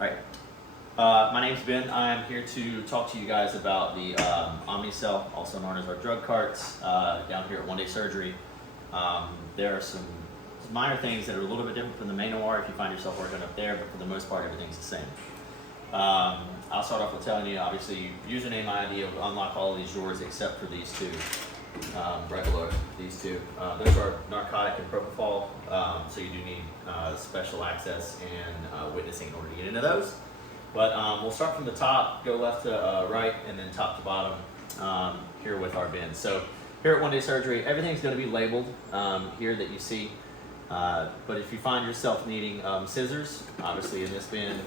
All right. My name's Ben. I'm here to talk to you guys about the Omnicell, also known as our drug carts, down here at One Day Surgery. There are some minor things that are a little bit different from the main OR if you find yourself working up there, but for the most part, everything's the same. I'll start off with telling you, obviously, username ID will unlock all of these drawers except for these two, right below these two. Those are narcotic and propofol, so you do need special access and witnessing in order to get into those. But we'll start from the top, go left to right, and then top to bottom here with our bins. So here at One Day Surgery, everything's going to be labeled here that you see. But if you find yourself needing scissors, obviously in this bin,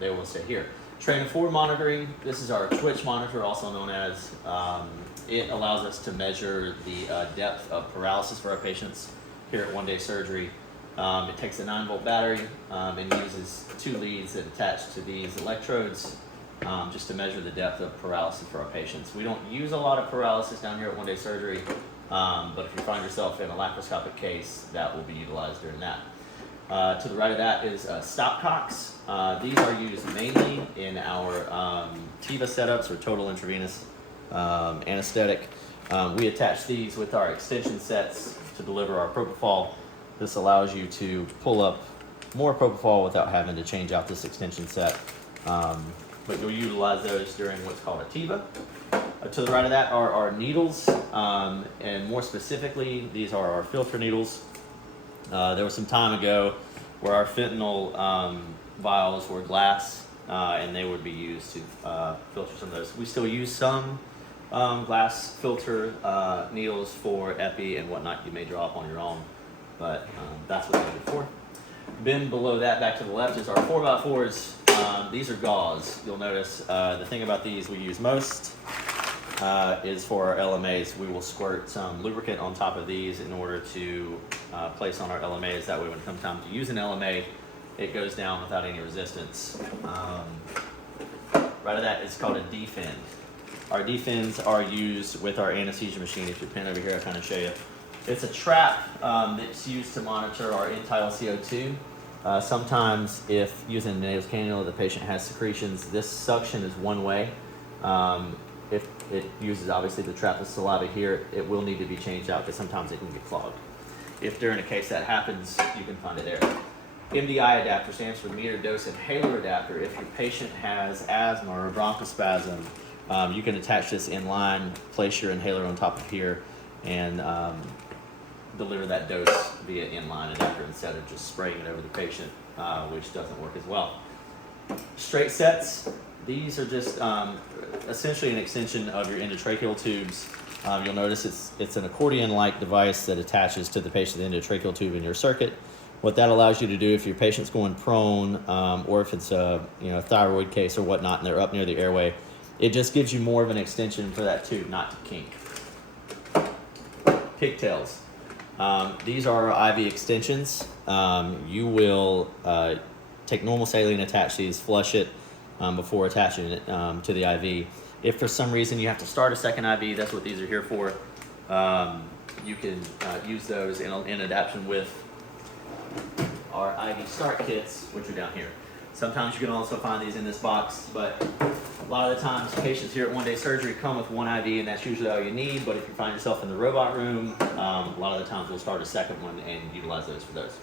they will stay here. Train and forward monitoring, this is our twitch monitor, also known as, it allows us to measure the depth of paralysis for our patients here at One Day Surgery. It takes a 9-volt battery and uses 2 leads that attach to these electrodes just to measure the depth of paralysis for our patients. We don't use a lot of paralysis down here at One Day Surgery, but if you find yourself in a laparoscopic case, that will be utilized during that. To the right of that is stopcocks. These are used mainly in our TIVA setups or total intravenous anesthetic. We attach these with our extension sets to deliver our propofol. This allows you to pull up more propofol without having to change out this extension set. But you'll utilize those during what's called a TIVA. To the right of that are our needles, and more specifically, these are our filter needles. There was some time ago where our fentanyl vials were glass, and they would be used to filter some of those. We still use some glass filter needles for epi and whatnot you may draw up on your own, but that's what they're good for. Bin below that, back to the left, is our 4x4s. These are gauze. You'll notice the thing about these we use most is for our LMAs. We will squirt some lubricant on top of these in order to place on our LMAs. That way when it comes time to use an LMA, it goes down without any resistance. Right of that is called a D-fin. Our D-fins are used with our anesthesia machine. If you pin over here, I'll kind of show you. It's a trap that's used to monitor our end-tidal CO2. Sometimes if using a nasal cannula, the patient has secretions, this suction is one way. If it uses obviously to trap the saliva here, it will need to be changed out because sometimes it can get clogged. If during a case that happens, you can find it there. MDI adapter stands for meter dose inhaler adapter. If your patient has asthma or bronchospasm, you can attach this in line, place your inhaler on top of here, and deliver that dose via inline adapter instead of just spraying it over the patient, which doesn't work as well. Straight sets, these are just essentially an extension of your endotracheal tubes. You'll notice it's an accordion-like device that attaches to the patient's endotracheal tube in your circuit. What that allows you to do if your patient's going prone, or if it's a thyroid case or whatnot and they're up near the airway, it just gives you more of an extension for that tube not to kink. Pigtails. These are our IV extensions. You will take normal saline, attach these, flush it before attaching it to the IV. If for some reason you have to start a second IV, that's what these are here for. You can use those in adaptation with our IV start kits, which are down here. Sometimes you can also find these in this box, but a lot of the times patients here at One Day Surgery come with one IV and that's usually all you need, but if you find yourself in the robot room, a lot of the times we'll start a second one and utilize those for those.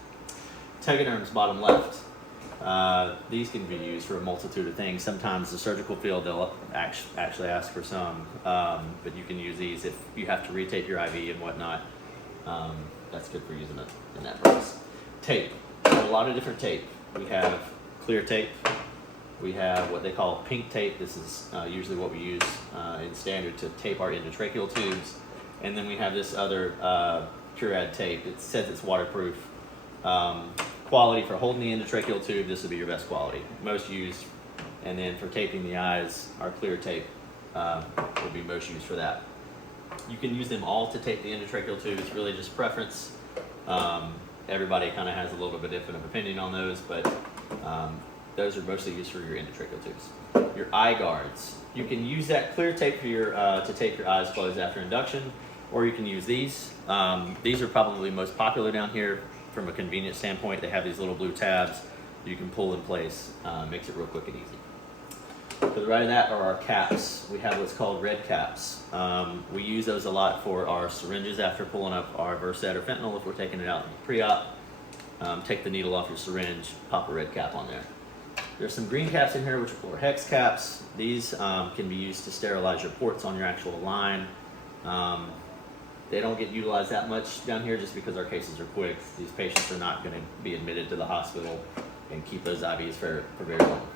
Tegaderms, bottom left. These can be used for a multitude of things. Sometimes the surgical field, they'll actually ask for some, but you can use these if you have to retape your IV and whatnot. That's good for using it in that purpose. Tape, a lot of different tape. We have clear tape. We have what they call pink tape. This is usually what we use in standard to tape our endotracheal tubes. And then we have this other Curad tape. It says it's waterproof. Quality for holding the endotracheal tube, this would be your best quality. Most used. And then for taping the eyes, our clear tape would be most used for that. You can use them all to tape the endotracheal tube. It's really just preference. Everybody kind of has a little bit different opinion on those, but those are mostly used for your endotracheal tubes. Your eye guards. You can use that clear tape for your, to tape your eyes closed after induction, or you can use these. These are probably most popular down here from a convenience standpoint. They have these little blue tabs. you can pull in place, makes it real quick and easy. To the right of that are our caps. We have what's called red caps. We use those a lot for our syringes after pulling up our Versed or fentanyl. If we're taking it out in pre-op, take the needle off your syringe, pop a red cap on there. There's some green caps in here, which are for hex caps. These can be used to sterilize your ports on your actual line. They don't get utilized that much down here just because our cases are quick. These patients are not going to be admitted to the hospital and keep those IVs for very long.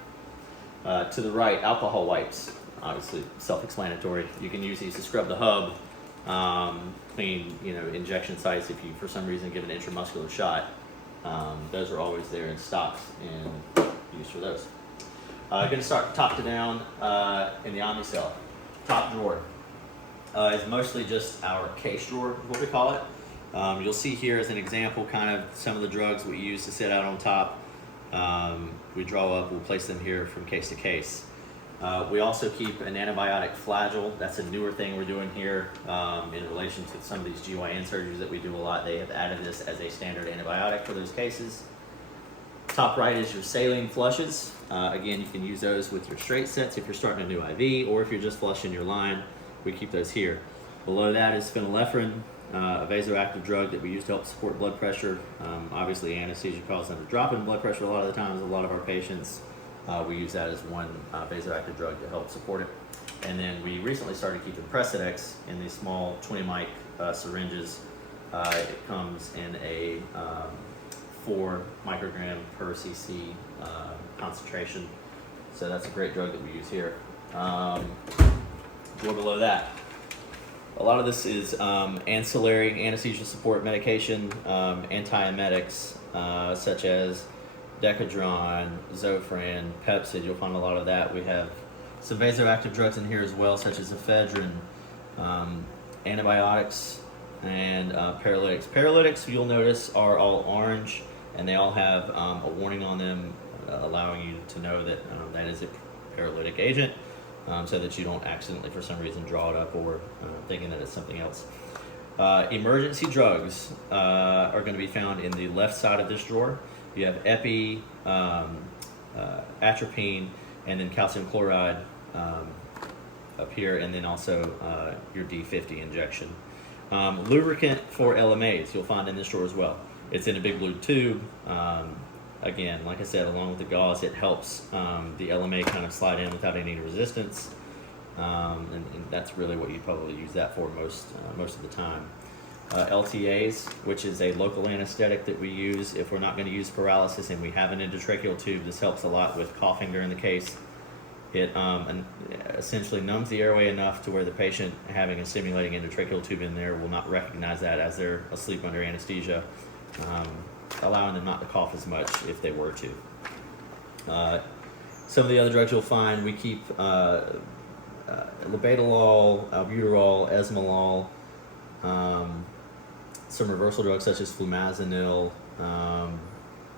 To the right, alcohol wipes. Obviously, self-explanatory. You can use these to scrub the hub, clean, injection sites if you, for some reason, give an intramuscular shot. Those are always there in stocks and used for those. Going to start top to down in the Omnicell. Top drawer is mostly just our case drawer, is what we call it. You'll see here as an example kind of some of the drugs we use to sit out on top. We draw up, we'll place them here from case to case. We also keep an antibiotic flagell. That's a newer thing we're doing here in relation to some of these GYN surgeries that we do a lot. They have added this as a standard antibiotic for those cases. Top right is your saline flushes. Again, you can use those with your straight sets if you're starting a new IV or if you're just flushing your line. We keep those here. Below that is phenylephrine, a vasoactive drug that we use to help support blood pressure. Obviously, anesthesia causes them to drop in blood pressure a lot of the times. A lot of our patients, we use that as one vasoactive drug to help support it. And then we recently started keeping Precedex in these small 20 mic syringes. It comes in a 4 microgram per cc concentration. So that's a great drug that we use here. Drawer below that. A lot of this is ancillary anesthesia support medication, antiemetics, such as Decadron, Zofran, Pepsid. You'll find a lot of that. We have some vasoactive drugs in here as well, such as ephedrine, antibiotics, and paralytics. Paralytics, you'll notice, are all orange, and they all have a warning on them allowing you to know that that is a paralytic agent. So that you don't accidentally, for some reason, draw it up or thinking that it's something else. Emergency drugs are going to be found in the left side of this drawer. You have epi, atropine, and then calcium chloride up here, and then also your D50 injection. Lubricant for LMAs you'll find in this drawer as well. It's in a big blue tube. Again, like I said, along with the gauze, it helps the LMA kind of slide in without any resistance, and that's really what you probably use that for most of the time. LTAs, which is a local anesthetic that we use if we're not going to use paralysis and we have an endotracheal tube. This helps a lot with coughing during the case. It essentially numbs the airway enough to where the patient having a stimulating endotracheal tube in there will not recognize that as they're asleep under anesthesia. Allowing them not to cough as much if they were to. Some of the other drugs you'll find, we keep labetalol, albuterol, esmolol, some reversal drugs such as flumazenil,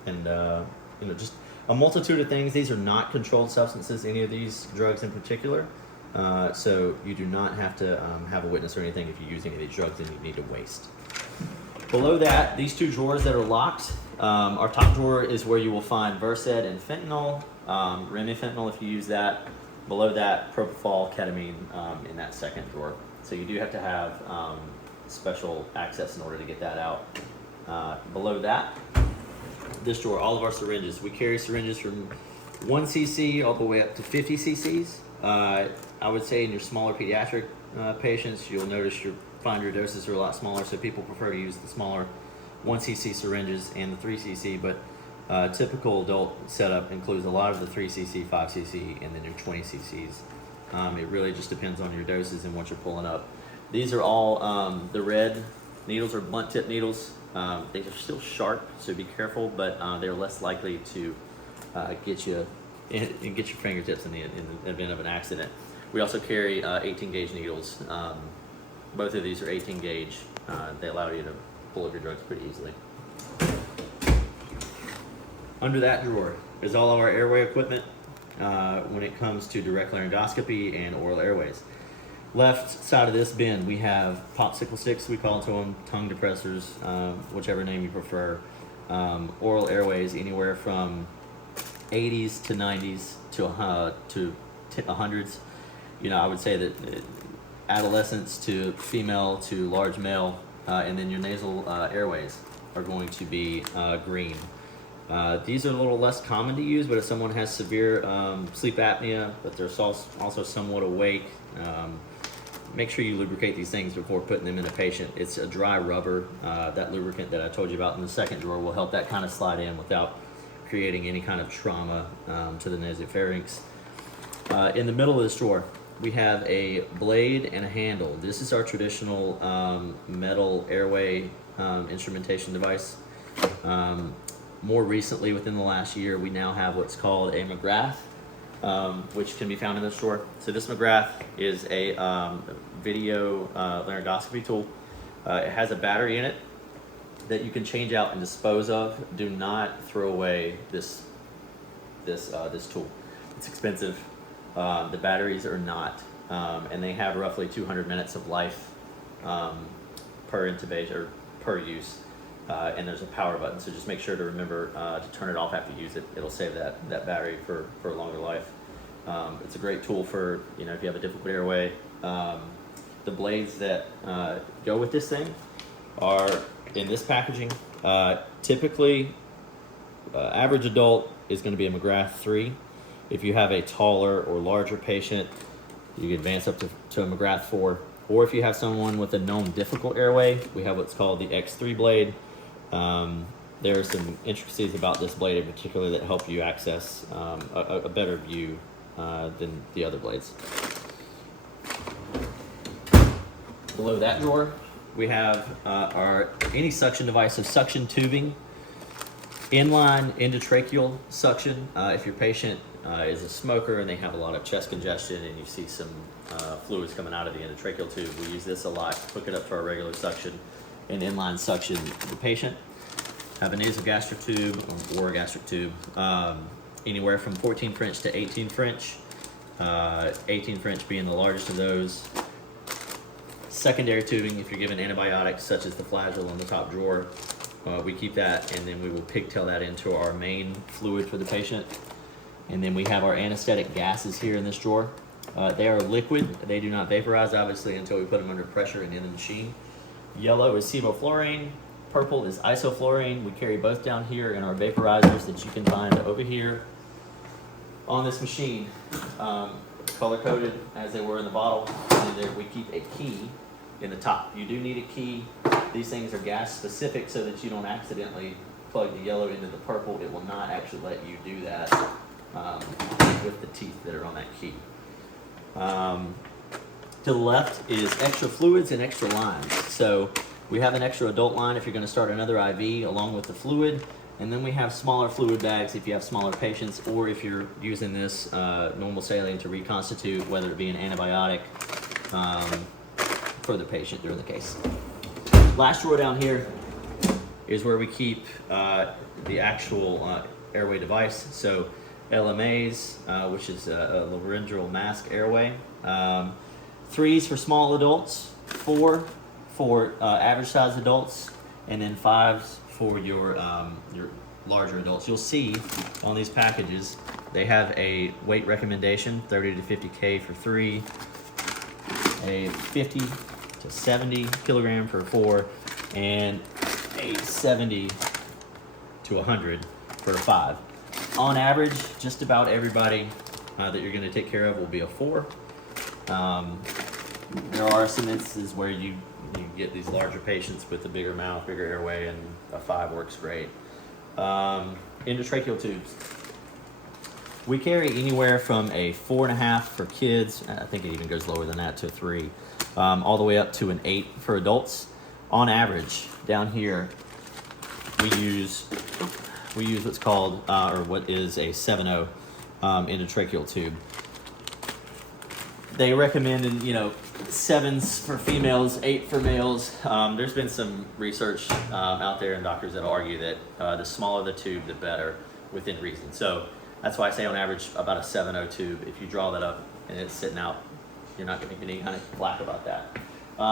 and just a multitude of things. These are not controlled substances, any of these drugs in particular. So you do not have to have a witness or anything if you use any of these drugs and you need to waste. Below that, these two drawers that are locked, our top drawer is where you will find Versed and fentanyl, remifentanil if you use that. Below that, propofol, ketamine in that second drawer. So you do have to have special access in order to get that out. Below that, this drawer, all of our syringes. We carry syringes from 1 cc all the way up to 50 cc's. I would say in your smaller pediatric patients, you'll notice find your doses are a lot smaller, so people prefer to use the smaller 1 cc syringes and the 3 cc, but typical adult setup includes a lot of the 3 cc, 5 cc, and then your 20 cc's. It really just depends on your doses and what you're pulling up. These are all, the red needles are blunt tip needles. They are still sharp, so be careful, but they're less likely to get your fingertips in the event of an accident. We also carry 18 gauge needles. Both of these are 18 gauge. They allow you to pull up your drugs pretty easily. Under that drawer is all of our airway equipment when it comes to direct laryngoscopy and oral airways. Left side of this bin, we have popsicle sticks, we call it to them, tongue depressors, whichever name you prefer. Oral airways, anywhere from 80s to 90s to 100s. You know, I would say that adolescents to female to large male, and then your nasal airways are going to be green. These are a little less common to use, but if someone has severe sleep apnea, but they're also somewhat awake, make sure you lubricate these things before putting them in a patient. It's a dry rubber. That lubricant that I told you about in the second drawer will help that kind of slide in without creating any kind of trauma to the nasopharynx. In the middle of this drawer, we have a blade and a handle. This is our traditional metal airway instrumentation device. More recently, within the last year, we now have what's called a McGrath, which can be found in this drawer. So this McGrath is a video laryngoscopy tool. It has a battery in it that you can change out and dispose of. Do not throw away this tool. It's expensive. The batteries are not, and they have roughly 200 minutes of life per intubation or per use. And there's a power button, so just make sure to remember to turn it off after you use it. It'll save that battery for a longer life. It's a great tool for, you know, if you have a difficult airway. The blades that go with this thing are in this packaging. Typically, average adult is going to be a McGrath 3. If you have a taller or larger patient, you can advance up to a McGrath 4. Or if you have someone with a known difficult airway, we have what's called the X3 blade. There are some intricacies about this blade in particular that help you access a better view than the other blades. Below that drawer, we have our any suction device, so suction tubing, inline endotracheal suction. If your patient is a smoker and they have a lot of chest congestion and you see some fluids coming out of the endotracheal tube, we use this a lot. Hook it up to our regular suction and inline suction the patient. Have a nasogastric tube or orogastric tube, anywhere from 14 French to 18 French. 18 French being the largest of those. Secondary tubing, if you're given antibiotics such as the flagyl in the top drawer, we keep that, and then we will pigtail that into our main fluid for the patient. And then we have our anesthetic gases here in this drawer. They are liquid. They do not vaporize, obviously, until we put them under pressure and in the machine. Yellow is sevoflurane. Purple is isoflurane. We carry both down here in our vaporizers that you can find over here on this machine, color-coded as they were in the bottle. And there we keep a key in the top. You do need a key. These things are gas-specific so that you don't accidentally plug the yellow into the purple. It will not actually let you do that with the teeth that are on that key. To the left is extra fluids and extra lines. So we have an extra adult line if you're going to start another IV along with the fluid. And then we have smaller fluid bags if you have smaller patients, or if you're using this normal saline to reconstitute, whether it be an antibiotic for the patient during the case. Last drawer down here is where we keep the actual airway device. So LMAs, which is a laryngeal mask airway. 3s for small adults, 4 for average size adults, and then 5s for your larger adults. You'll see on these packages they have a weight recommendation, 30 to 50K for 3, a 50 to 70 kilogram for 4, and a 70 to 100 for a 5. On average, just about everybody that you're going to take care of will be a 4. There are some instances where you get these larger patients with a bigger mouth, bigger airway, and a 5 works great. Endotracheal tubes. We carry anywhere from a 4.5 for kids, I think it even goes lower than that, to a 3, all the way up to an 8 for adults. On average, down here, we use what's called, or what is a 7.0 endotracheal tube. They recommend, 7s for females, 8 for males. There's been some research out there and doctors that argue that the smaller the tube, the better, within reason. So that's why I say on average about a 7.0 tube. If you draw that up and it's sitting out, you're not going to get any kind of flack about that.